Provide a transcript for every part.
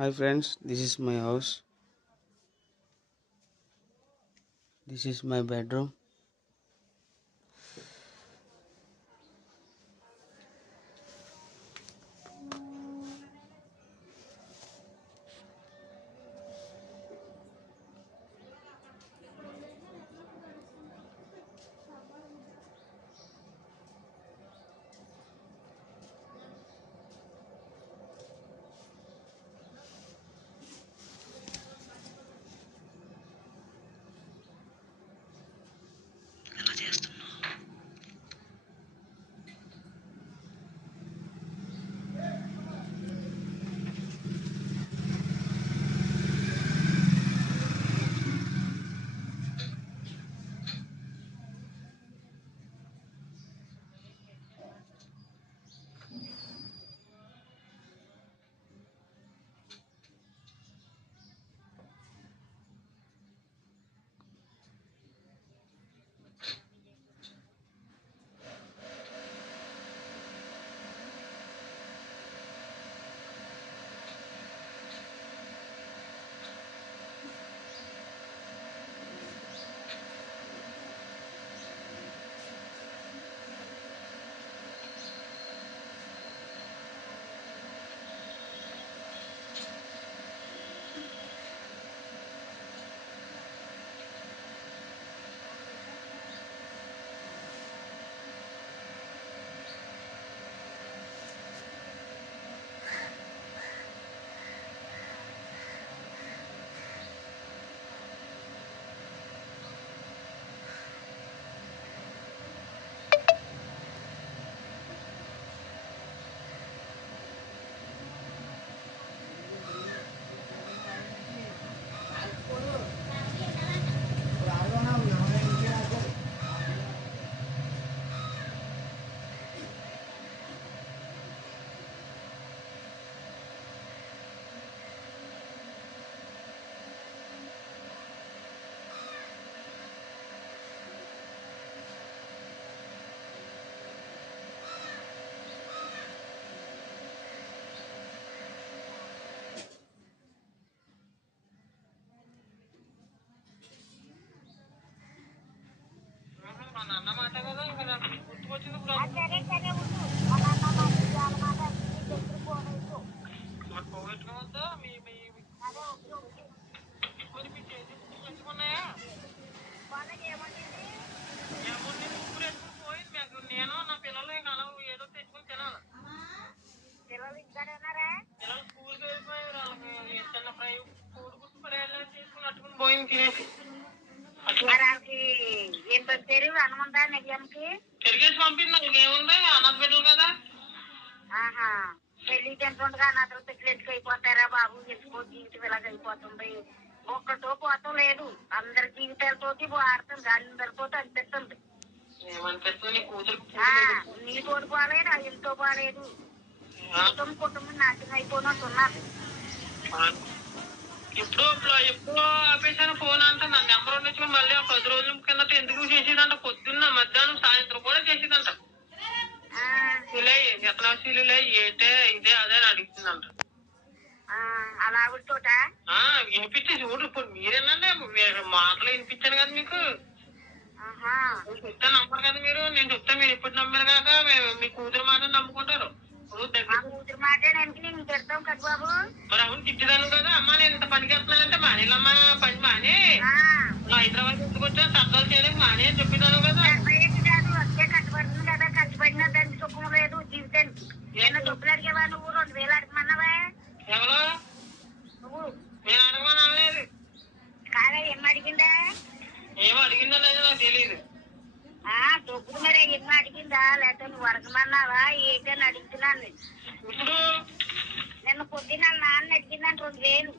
Hi friends, this is my house. This is my bedroom. తిరిగేసి పంపింది ఏముంది అనాథ బిడ్డలు కదా. పెళ్లి తింటుండగా అనాథలు పెళ్లి ఎందుకు అయిపోతారా బాబు, ఎందుకో జీవితం ఇలాగ అయిపోతుంది. ఒక్కతో పోతం లేదు, అందరి జీవితాలతోటి ఆడుతుంది, అందరితో అనిపిస్తుంది. ఏమనిపిస్తుంది? నీ తోడు బాగాలేదు, అది ఎంతో బాగాలేదు, కుటుంబం నాశనం అయిపోయినట్టున్నారు. ఎప్పుడు ఆపేసాను ఫోన్ అంతా. నా నెంబర్ నుంచి మళ్ళీ 10 రోజుల కింద ఎందుకు చేసేదంట, పొద్దున్న మధ్యాహ్నం సాయంత్రం కూడా చేసేదంట. ఎతనాశీలే ఏంటే ఇదే అదే అని అడుగుతుందంట. అలా ఆవిడతోట వినిపించే చూడు. ఇప్పుడు మీరేనండి మాటలు వినిపించాను కదా మీకు. చెప్తే నమ్మరు కదా మీరు. నేను చెప్తే మీరు ఎప్పుడు నమ్మారు కాక మీ కూతురు మాట నమ్ముకుంటారు. కూతురు మాట నేను పెడతాం కదా బాబు. మరి అవును తిట్టదాను కదా. అమ్మా నేను ఇంత పనికి వెళ్తున్నానంటే మానేలమ్మా, పని మానే హైదరాబాద్ ఎందుకు వచ్చా సర్దాలు చేయడానికి మానే అని చెప్పినాను కదా. వచ్చే కష్టపడుతుంది కదా, కష్టపడినా దానికి సుఖం లేదు జీవితానికి. నేను డబ్బులు అడిగేవా నువ్వు? 2000 అడగమన్నావా? ఎవరు నువ్వు? నేను అడగమని అనలేదు. కాదా ఏం అడిగిందా? ఏమో అడిగిందా లేదా నాకు తెలియదు. డబ్బులు మరి ఏం అడిగిందా, లేకపోతే నువ్వు అడగమన్నావా ఏంటని అడుగుతున్నాను. ఇప్పుడు నిన్న పొద్దున్న నాన్న అడిగిందని 2000.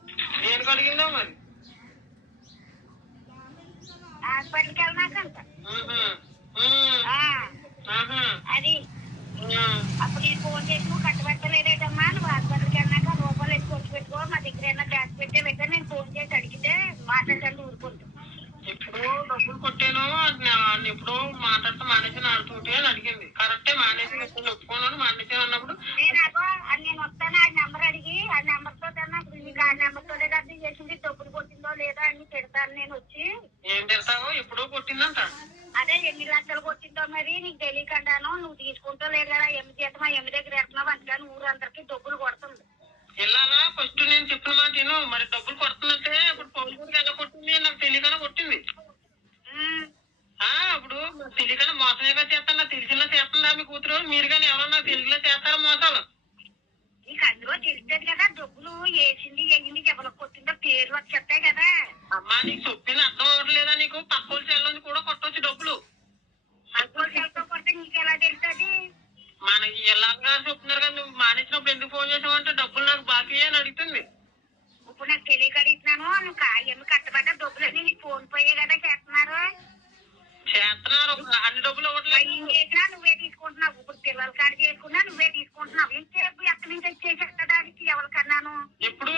దేనికి అడిగిందా మరి? హాస్పిటల్కి వెళ్ళినాకంట. అది అప్పుడు నేను ఫోన్ చేసి నువ్వు కట్టబెట్టలేదేటమ్మా, నువ్వు హాస్పిటల్కి వెళ్ళినాక రూపాయలు వేసి ఖర్చు పెట్టుకో, మా దగ్గర ఏమన్నా క్యాష్ పెట్టే పెట్టా నేను ఫోన్ చేసి అడిగితే మాట్లాడతాను ఊరుకుంటా. ఇప్పుడు డబ్బులు కొట్టాను ఎప్పుడో మాట్లాడుతూ మానేసి ఆడుతుంటే అని అడిగింది. కరెక్టే మానేసి ఒప్పుకోను మానేసి అన్నప్పుడు నేను వస్తాను. ఆ నెంబర్ అడిగి ఆ నెంబర్ తో ఎమ్మి దగ్గర ఎడుతున్నావు అందుకని ఊరందరికి డబ్బులు కొడుతుంది. వెళ్ళాలా ఫస్ట్ నేను చెప్పిన మాట నేను మరి డబ్బులు కొడుతున్నట్టే ఇప్పుడు పౌరుడికి ఎలా కొట్టింది నాకు తెలియకనే కొట్టింది. ఇప్పుడు తెలియకనే మోసమేగా చేస్తాను నాకు తెలిసినా చేస్తుందా మీ కూతురు మీరు కానీ ఎవరన్నా తెలుగులో చేస్తారా మోసాలు? నీకు అందులో తెలుస్తుంది కదా డబ్బులు వేసింది ఎయ్యింది ఎవరికి కొట్టిందో పేర్లు వచ్చి చెప్తాయి కదా. అమ్మా నీకు చెప్పింది అర్థం అవ్వట్లేదా? నీకు పక్కోళ్ళ సెల్లోంచి కూడా కొట్టవచ్చు డబ్బులు. పక్కోళ్ళ సెల్తో కొడితే నీకు ఎలా తెలుస్తుంది? మనకి ఎలాగా చెప్తున్నారు కదా నువ్వు మానేసినప్పుడు ఎందుకు ఫోన్ చేసావంటే డబ్బులు నాకు బాకీ అని అడుగుతుంది. ఇప్పుడు నాకు తెలియక అడుగుతున్నాను నువ్వు ఏమి కట్టబడ్డా డబ్బులన్నీ నీకు ఫోన్ పోయే కదా చేస్తున్నారు అన్ని డబ్బులు ఇవ్వట్లేదు. ఏం చేసినా నువ్వే తీసుకుంటున్నావు. ఇప్పుడు పిల్లల కాడ చేసుకున్నా నువ్వే తీసుకుంటున్నావు. ఇంకేపు ఎక్కడి నుంచి వచ్చేసేదానికి ఎవరికన్నాను ఇప్పుడు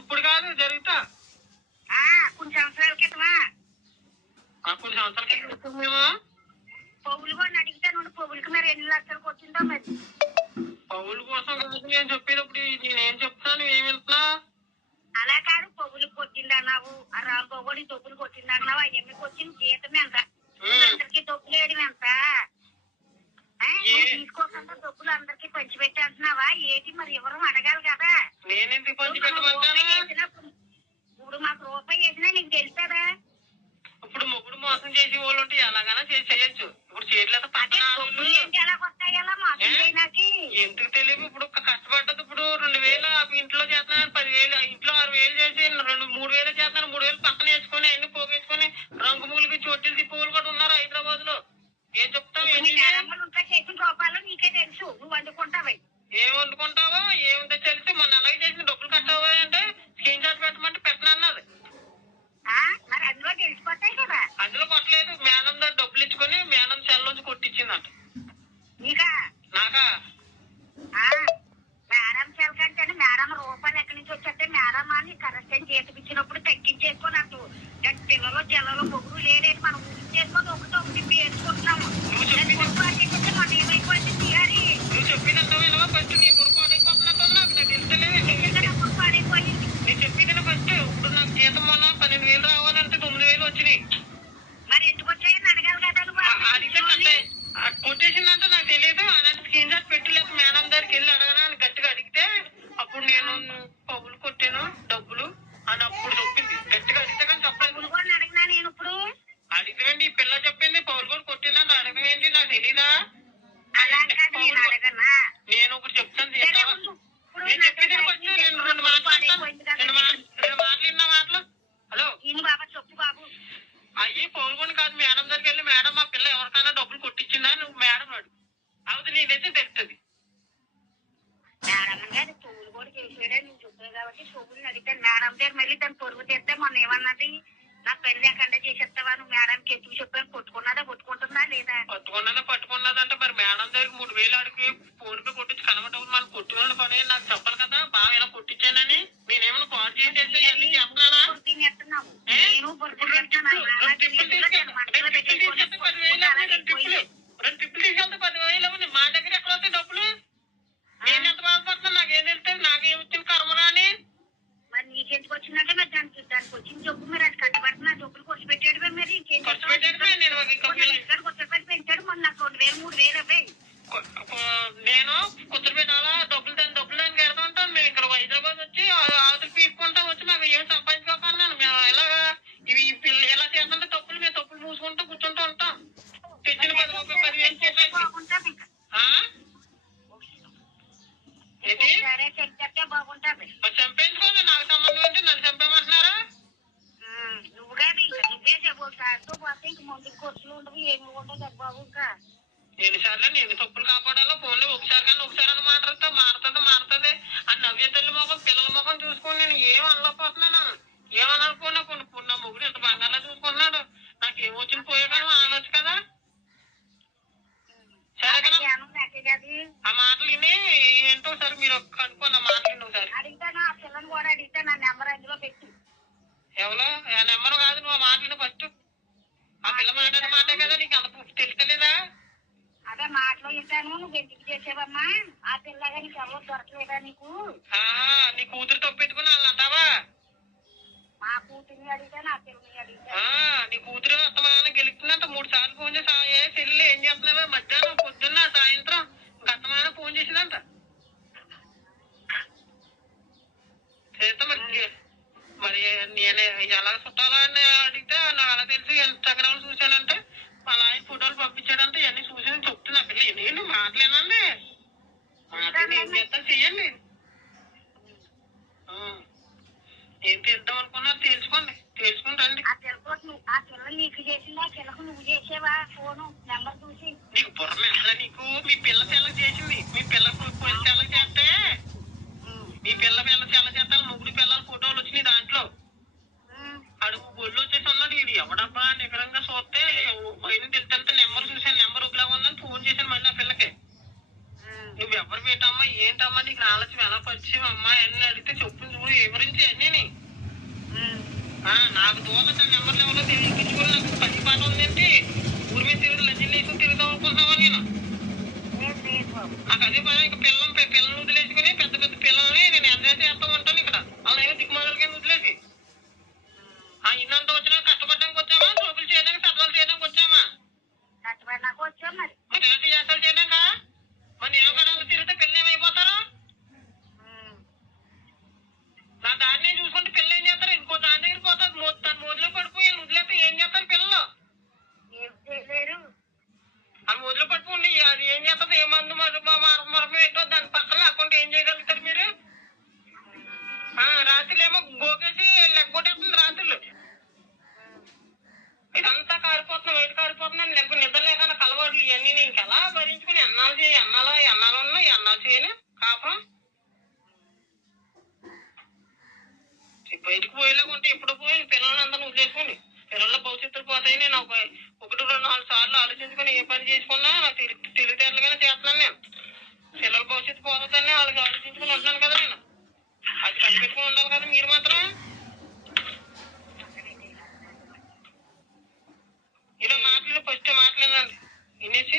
ఇప్పుడు కాదు జరుగుతా కొన్ని సంవత్సరాల క్రితమా కొన్ని సంవత్సరాల క్రితం మేము పౌలు కూడా అడిగితే నుండి పౌలుకి మరి ఎన్ని లక్షలకు వచ్చిందో మరి పౌలు కోసం నేను చెప్పేటప్పుడు నేనేం చెప్తాను ఏమి వెళ్తున్నా అలా కాదు పౌలుకి కొట్టింది అన్నావు ఆ రాంబాబుడి డబ్బులు కొట్టింది అన్నావు అవన్నీ వచ్చింది జీతం ఎంత అందరికి డబ్బులు వేయడం ఎంత తీసుకోకుండా డబ్బులు అందరికి పంచిపెట్టి అంటున్నావా ఏంటి మరి ఎవరు అడగాలి కదా. నేనెందుకు పంచిపెట్టమంటాను? ఇప్పుడు మాకు రూపాయి వేసినా నీకు తెలుస్తుందా? ఇప్పుడు మొగుడు మోసం చేసి వాళ్ళు ఉంటే ఎలాగైనా చేయొచ్చు. ఇప్పుడు చేయట్లేదు ఎందుకు తెలియదు. ఇప్పుడు కష్టపడ్డది ఇప్పుడు 2000 ఇంట్లో చేస్తున్నాను 10,000 ఇంట్లో 6,000 చేసి 3,000 చేస్తున్నాను 3,000 పక్కన వేసుకొని అన్ని పోగేసుకొని రంగు మూలికి చోట్లు తిప్పులు కూడా ఉన్నారు హైదరాబాద్ లో. ఏం చెప్తావు? చేసిన రూపాయలు నీకే తెలుసు నువ్వు వండుకుంటావే. ఏం వండుకుంటావో ఏముందో తెలిసి మొన్న అలాగే చేసిన డబ్బులు కట్టావా అంటే స్క్రీన్ షాట్ పెట్టమంటే పెట్టను అన్నది. మరి అందులో తెలిసిపోతాయి కదా. అందులో కొట్టలేదు. మేడం దగ్గర డబ్బులు ఇచ్చుకొని మేడం సెల్ నుంచి కొట్టించిందంట. నీకా నాకా మేడం సెల్ కంటే మేడం రూపాయలు ఎక్కడి నుంచి వచ్చేస్తే మేడం అని కరెక్ట్ అని జీతం ఇచ్చినప్పుడు తగ్గించేసుకో. నాకు పిల్లలు జల్లలో పొగురు లేదని మనం ఊహించేసుకొని ఒకటి వేసుకుంటున్నాము. నువ్వు ఏమైపోయింది తీయాలి. నువ్వు చెప్పిందంటే ఫస్ట్ నీ బుర్ర పాడైపోతున్నట్టు నాకు తెలుస్తలేదు. బుర్ర పాడైపోయింది. నేను చెప్పింది ఫస్ట్ ఇప్పుడు నాకు జీతం వల్ల 12,000 రావాలంటే 9,000 వచ్చినాయి. మరి ఎందుకు వచ్చాయని అడగాలి కదా. అడిగితే కొట్టేసిందంటే నాకు తెలియదు. అలాంటి స్క్రీన్ షాట్ పెట్టలేదు. మేడం దగ్గరికి వెళ్ళి అడగనా అని గట్టిగా అడిగితే అప్పుడు నేను పౌలు కొట్టాను డబ్బులు అని అప్పుడు చెప్పింది. గట్టిగా అడిగితే కానీ చెప్పలేదు. అడిగినా నేను ఇప్పుడు అడిగినండి ఈ పిల్ల చెప్పింది పౌలు కూడా కొట్టిందంటే అడగవేంటి నాకు తెలీదా? నేను ఇప్పుడు చెప్తాను నేను చెప్పింది ఫస్ట్ నేను 2 మాట్లాడతాను 2 మాటలు విన్నా మాటలు. హలో బాబా చెప్పు బాబు. అయ్యి పౌరుకొని కాదు మేడం దగ్గరికి వెళ్ళి మేడం మా పిల్ల ఎవరికైనా డబ్బులు కొట్టించిందా నువ్వు మేడం అడు అవుతుంది నీదైతే తెలుస్తుంది. మేడం గారు పువ్వులు కూడా చేసేడే నువ్వు చెప్పావు కాబట్టి పువ్వులు అడిగాను మేడం దగ్గర మళ్ళీ తను పొరుగు తెస్తే మొన్న ఏమన్నది నా పెళ్లి ఎక్కడ చేసేస్తావా నువ్వు మేడంకి ఎందుకు చెప్పాను కొట్టుకుంటుందా లేదా? పట్టుకున్నదంటే మరి మేడం దగ్గరికి 3,000 అడిగి ఫోన్ పే కొట్టించి కనబడవు మనం కొట్టుకున్న పని నాకు చెప్పాలి కదా. బాగా ఇలా కొట్టించానని నేనేమన్నా కాల్ చేసేసి చెప్తున్నానా? ట్రిప్పులు తీసుకెళ్తే 10,000 మా దగ్గర ఎక్కడ వస్తాయి డబ్బులు? నేను ఎంత బాధపడుతున్నా నాకేం తెలుస్తుంది? నాకేం వచ్చింది కర్మరా అని. మరి నీకెందుకు వచ్చిందంటే మరి దానికి వచ్చింది డబ్బు మీరు అది కట్టబడుతున్నా డబ్బులు ఖర్చు పెట్టాడు మరి ఇంకేం పెంచాడు మొన్న నాకు 2,000 3,000 నేను కుదిరిపెట్టాలా డబ్బులు దానికి పెడతా ఉంటాను. మేము ఇక్కడ హైదరాబాద్ వచ్చి ఆవులు పీక్కుంటా వచ్చి నాకు ఏం సంపాదించుకోకన్నాను. మేము ఇలాగా ఇవి ఇలా చేస్తుంటే తప్పులు మేము తప్పులు మూసుకుంటూ కూర్చుంటూ ఉంటాం. తెచ్చిన 10,000 చంపేసుకోండి నాకు సంబంధం ఏంటి? నన్ను చంపేమంటున్నారా? నువ్వు కాదు నువ్వే చెప్పు పోతే ఇంక ముందు ఖర్చులు ఉండవు ఏమి ఉండవు కదా బాబు. ఇంకా ఎన్నిసార్లు నేను తప్పులు కాపాడాలో ఫోన్లో ఒకసారి కానీ ఒకసారి అని మారుతుంది ఆ నవ్య తల్లి మొఖం పిల్లల మొఖం చూసుకొని నేను ఏం అనలేకపోతున్నాను. ఏమనకపోయినా కొన్ని నా మొగుడు ఎంత బంగాళా చూసుకున్నాడు. నాకు ఏమొచ్చింది పోయే కానీ అనొచ్చు కదా. సరే కదా ఆ మాటలు విని ఏంటో సార్ మీరు కనుక్కోండి ఆ మాటలు విని ఒకసారి అడిగితాను. ఆ పిల్లని కూడా అడిగితే నా నెంబర్ అందులో పెట్టి ఎవరో ఆ నెంబర్ కాదు నువ్వు ఆ మాటలు ఫస్ట్ ఆ పిల్ల మాట్లాడే మాటే కదా నీకు అంత తెలుస్తలేదా? అదే మాటలో వింటాను. నువ్వు ఎందుకు చేసేవమ్మా ఆ పిల్లగా నీకు ఎవరు దొరకలేదా నీకు? నీ కూతురు తప్పెట్టుకుని వాళ్ళు అంటావా? మా కూతుర్ని అడిగితే నా పిల్లని అడిగితే నీ కూతురు అత్తమానం గెలుస్తుందంట 3 సార్లు ఫోన్ చేసి చెల్లి ఏం చేస్తున్నావా మధ్యాహ్నం పొద్దున్న సాయంత్రం గత అమ్మాయి ఫోన్ చేసిందంట. చేస్తే మరి నేను ఎలా చుట్టాలా అని అడిగితే నాకు అలా తెలిసి ఇన్స్టాగ్రామ్ చూశానంటే అలా ఫోటోలు పంపించాడంటే ఇవన్నీ చూసి చెప్తున్నా. పిల్ల నేను మాట్లాడండి, మాట్లాడి ఏం చేస్తాను చెయ్యండి. ఏం తీద్దాం అనుకున్నారు తెలుసుకోండి, తెలుసుకుని రండి. నీకు బుర్ర ఎలా? నీకు మీ పిల్ల తెల్లకి చేసింది. మీ పిల్ల తెల్లకి చేస్తే మీ పిల్ల తెల్ల చేస్తారు. ముగ్గురు పిల్లల ఫోటోలు వచ్చినాయి దాంట్లో. అడుగు గొల్లు వచ్చేసి అన్నాడు. ఇది ఎవడబ్బా నికరంగా చూస్తే తెలుస్తే నెంబర్ చూసాను, నెంబర్ ఒకలా ఉందని ఫోన్ చేశాను మళ్ళీ ఆ పిల్లకి. నువ్వు ఎవరు పెట్టమ్మా, ఏంటమ్మా నీకు ఆలోచన ఎలా పరిచయం అమ్మా అని అడిగితే చెప్పు చూడు వివరించి అన్నీ. నాకు దూరం నెంబర్ లెవెల్లో తెలియించుకోవాలి. నాకు 10 పాట ఉందేంటి ఊరి మీద తిరుగుతూ లంచం వేసుకుని తిరుగుదాం అనుకుంటున్నావా? నేను నాకు అదే పని. ఇంకా పిల్లల్ని వదిలేసుకుని పెద్ద పెద్ద పిల్లల్ని నేను ఎంజాయ్ చేస్తూ ఉంటాను ఇక్కడ. అలా ఏమో దిక్కుమాల కింద వదిలేసి ఇన్నంతా వచ్చినా కష్టపడడానికి వచ్చామా, సోకులు చేయడానికి, సరదాలు చేయడానికి వచ్చామా? మరి ఏంటి చేస్తాలు చేయడాక? మరి నేను కూడా తిరిగితే పిల్లలు ఏమైపోతారు? నా దాన్ని చూసుకుంటే పిల్లలు ఏం చేస్తారు? ఇంకో దాని దగ్గర పోతారు. తన మోజులో పడిపోయి వదిలేస్తే ఏం చేస్తారు పిల్లలు? ఆ మోజులో పడిపోండి. అది ఏం చేస్తుంది? ఏ మందు మరం ఏంటో దాని పక్కన లేకుండా ఏం చేయగలుగుతారు మీరు? రాత్రులు ఏమో గోకేసి లెగ్గొట్టేస్తుంది. రాత్రులు ఇదంతా కారిపోతున్నా, బయట కారిపోతున్నా. నిద్ర లేక కలవాట్లు ఇవన్నీ ఇంకెలా భరించుకుని ఎన్నాళ్ళు చేయి, ఎన్నాళ్ళు ఉన్నాయి, ఎన్నాళ్ళు చేయను కాపం. బయటకు పోయేలాగుంటే ఇప్పుడు పోయి పిల్లల్ని అందరూ వదిలేసుకుని పిల్లల భవిష్యత్తులు పోతాయి. నేను 1, 2, 4 సార్లు ఆలోచించుకుని ఏ పని చేసుకున్నా నాకు తెలివితేటలుగానే చేస్తున్నాను. నేను పిల్లల భవిష్యత్తు పోతుందని వాళ్ళకి ఆలోచించుకుని ఉంటున్నాను కదా. నేను అది కనిపెట్టుకుని ఉండాలి కదా. మీరు మాత్రం ఇలా ఫస్ట్ మాట్లాడండి వినేసి